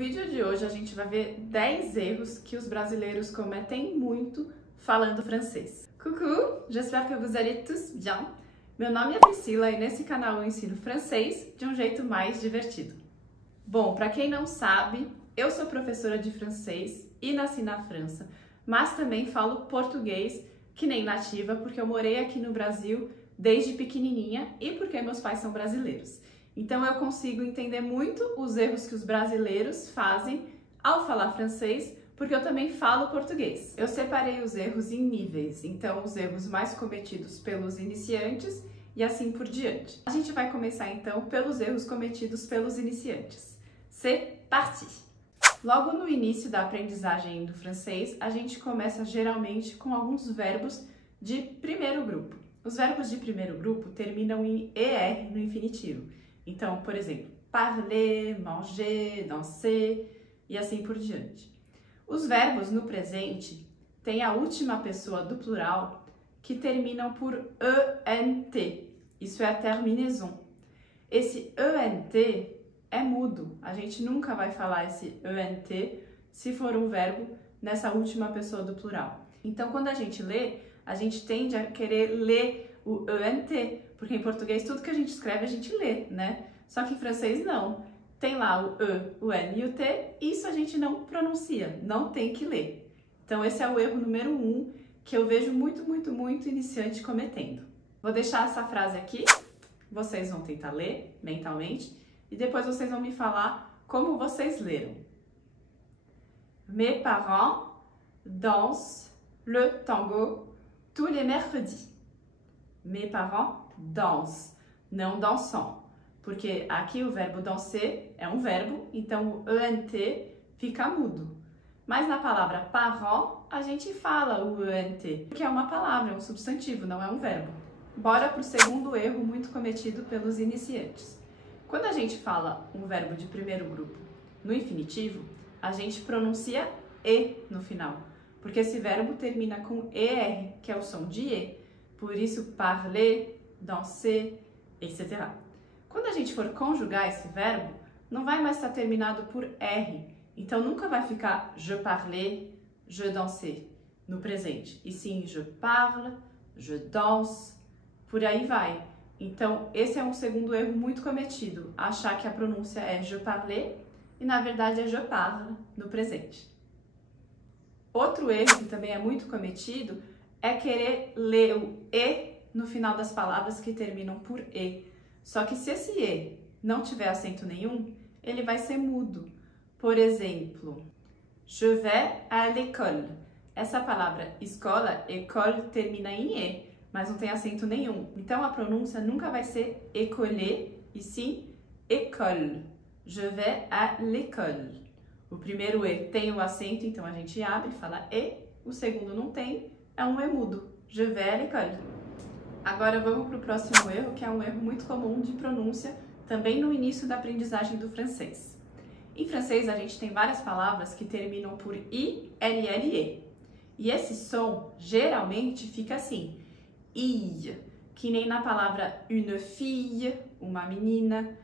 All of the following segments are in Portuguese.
vídeo de hoje a gente vai ver 10 erros que os brasileiros cometem muito falando francês. Coucou, j'espère que vous allez tous bien. Meu nome é Priscila e nesse canal eu ensino francês de um jeito mais divertido. Bom, para quem não sabe, eu sou professora de francês e nasci na França, mas também falo português que nem nativa porque eu morei aqui no Brasil desde pequenininha e porque meus pais são brasileiros. Então eu consigo entender muito os erros que os brasileiros fazem ao falar francês, porque eu também falo português. Eu separei os erros em níveis, então os erros mais cometidos pelos iniciantes e assim por diante. A gente vai começar então pelos erros cometidos pelos iniciantes. C'est parti! Logo no início da aprendizagem do francês, a gente começa geralmente com alguns verbos de primeiro grupo. Os verbos de primeiro grupo terminam em ER no infinitivo. Então, por exemplo, parler, manger, danser e assim por diante. Os verbos no presente têm a última pessoa do plural que terminam por ENT. Isso é a terminaison. Esse ENT é mudo. A gente nunca vai falar esse ENT se for um verbo nessa última pessoa do plural. Então, quando a gente lê, a gente tende a querer ler o ENT, porque em português tudo que a gente escreve a gente lê, né? Só que em francês não. Tem lá o E, o N e o T, isso a gente não pronuncia, não tem que ler. Então esse é o erro número 1 que eu vejo muito iniciante cometendo. Vou deixar essa frase aqui, vocês vão tentar ler mentalmente e depois vocês vão me falar como vocês leram. Mes parents dansent le tango tous les mercredis. Mes parents dansent, não dansant, porque aqui o verbo danser é um verbo, então o ENT fica mudo. Mas na palavra parent, a gente fala o ENT, porque é uma palavra, é um substantivo, não é um verbo. Bora para o segundo erro muito cometido pelos iniciantes. Quando a gente fala um verbo de primeiro grupo no infinitivo, a gente pronuncia E no final, porque esse verbo termina com ER, que é o som de E. Por isso, parler, danser, etc. Quando a gente for conjugar esse verbo, não vai mais estar terminado por R. Então, nunca vai ficar je parlais, je dansais no presente. E sim, je parle, je danse, por aí vai. Então, esse é um segundo erro muito cometido. Achar que a pronúncia é je parlais e, na verdade, é je parle no presente. Outro erro que também é muito cometido é querer ler o E no final das palavras que terminam por E. Só que se esse E não tiver acento nenhum, ele vai ser mudo. Por exemplo, je vais à l'école. Essa palavra escola, école, termina em E, mas não tem acento nenhum. Então a pronúncia nunca vai ser école, e sim école. Je vais à l'école. O primeiro E tem o acento, então a gente abre e fala E. O segundo não tem, é um E mudo. Je vais à l'école. Agora vamos para o próximo erro, que é um erro muito comum de pronúncia, também no início da aprendizagem do francês. Em francês, a gente tem várias palavras que terminam por I, L, L, E. E esse som, geralmente, fica assim, I, que nem na palavra une fille, uma menina,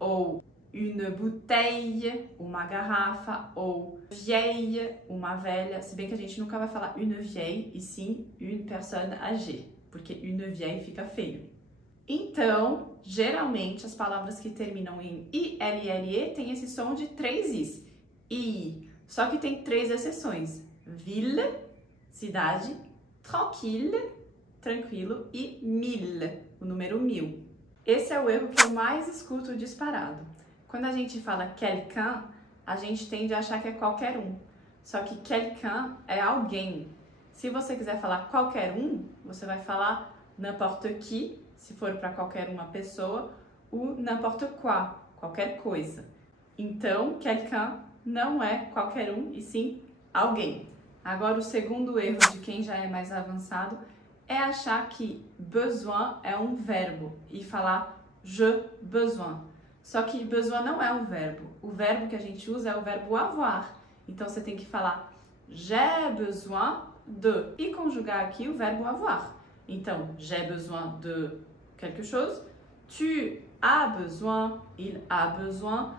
ou une bouteille, uma garrafa, ou vieille, uma velha, se bem que a gente nunca vai falar une vieille, e sim une personne âgée, porque une vieille fica feio. Então, geralmente, as palavras que terminam em I-L-L-E têm esse som de 3 Is. I, só que tem 3 exceções. Ville, cidade, tranquille, tranquilo, e mille, o número 1000. Esse é o erro que eu mais escuto disparado. Quando a gente fala quelqu'un, a gente tende a achar que é qualquer um. Só que quelqu'un é alguém. Se você quiser falar qualquer um, você vai falar n'importe qui, se for para qualquer uma pessoa, ou n'importe quoi, qualquer coisa. Então, quelqu'un não é qualquer um, e sim alguém. Agora, o segundo erro de quem já é mais avançado é achar que besoin é um verbo e falar je besoin. Só que besoin não é um verbo. O verbo que a gente usa é o verbo avoir. Então, você tem que falar j'ai besoin de e conjugar aqui o verbo avoir. Então, j'ai besoin de quelque chose, tu as besoin, il a besoin,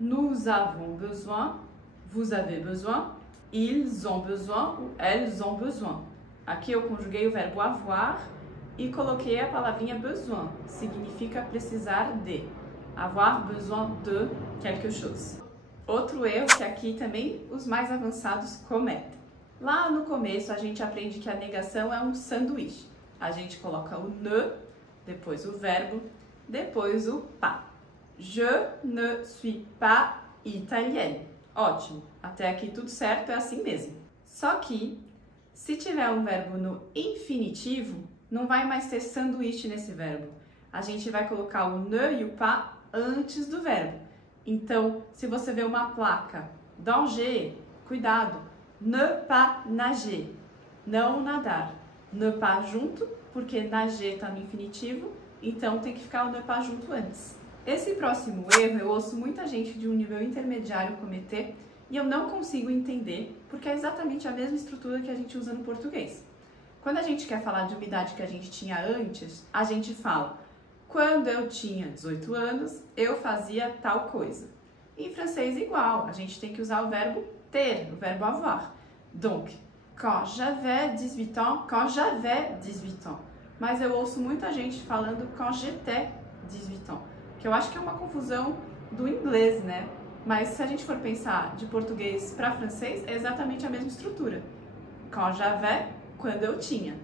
Nous avons besoin, vous avez besoin, ils ont besoin ou elles ont besoin. Aqui eu conjuguei o verbo avoir e coloquei a palavrinha besoin, significa precisar de, avoir besoin de quelque chose. Outro erro que aqui também os mais avançados cometem. Lá no começo a gente aprende que a negação é um sanduíche. A gente coloca o ne, depois o verbo, depois o pas. Je ne suis pas italienne. Ótimo, até aqui tudo certo, é assim mesmo. Só que, se tiver um verbo no infinitivo, não vai mais ter sanduíche nesse verbo. A gente vai colocar o ne e o pas antes do verbo. Então, se você vê uma placa, danger, cuidado, ne pas nager, não nadar. Ne pas junto, porque nager está no infinitivo, então tem que ficar o ne pas junto antes. Esse próximo erro eu ouço muita gente de um nível intermediário cometer e eu não consigo entender, porque é exatamente a mesma estrutura que a gente usa no português. Quando a gente quer falar de uma idade que a gente tinha antes, a gente fala: quando eu tinha 18 anos, eu fazia tal coisa. Em francês igual, a gente tem que usar o verbo ter, o verbo avoir. Donc, quand j'avais 18 ans, quand j'avais 18 ans. Mas eu ouço muita gente falando quand j'étais 18 ans, que eu acho que é uma confusão do inglês, né? Mas se a gente for pensar de português para francês, é exatamente a mesma estrutura. Quand j'avais, quando eu tinha.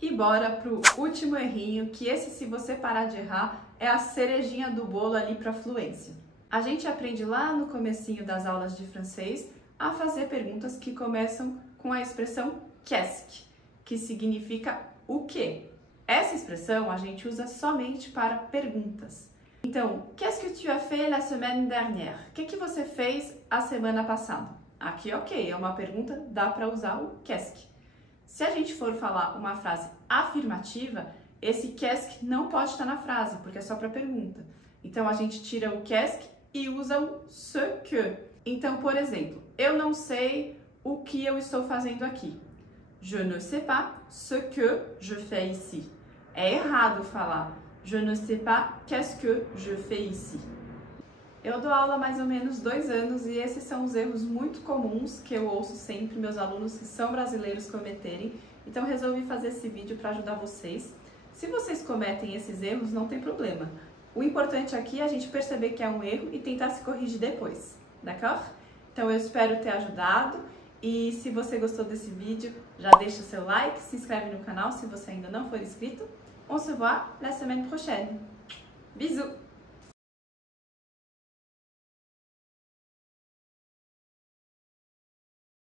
E bora pro último errinho, que esse, se você parar de errar, é a cerejinha do bolo ali para fluência. A gente aprende lá no comecinho das aulas de francês a fazer perguntas que começam com a expressão qu'est-ce, que significa o quê. Essa expressão a gente usa somente para perguntas. Então, qu'est-ce que tu as fait la semaine dernière? O que você fez a semana passada? Aqui, ok, é uma pergunta, dá para usar o qu'est-ce. Se a gente for falar uma frase afirmativa, esse qu'est-ce não pode estar na frase, porque é só para pergunta. Então, a gente tira o qu'est-ce e usa o ce que. Então, por exemplo, eu não sei o que eu estou fazendo aqui. Je ne sais pas ce que je fais ici. É errado falar je ne sais pas qu'est-ce que je fais ici. Eu dou aula há mais ou menos 2 anos e esses são os erros muito comuns que eu ouço sempre meus alunos que são brasileiros cometerem. Então resolvi fazer esse vídeo para ajudar vocês. Se vocês cometem esses erros, não tem problema. O importante aqui é a gente perceber que é um erro e tentar se corrigir depois, d'accord? Então eu espero ter ajudado e se você gostou desse vídeo, já deixa o seu like, se inscreve no canal se você ainda não for inscrito. On se voit la semaine prochaine. Bisous!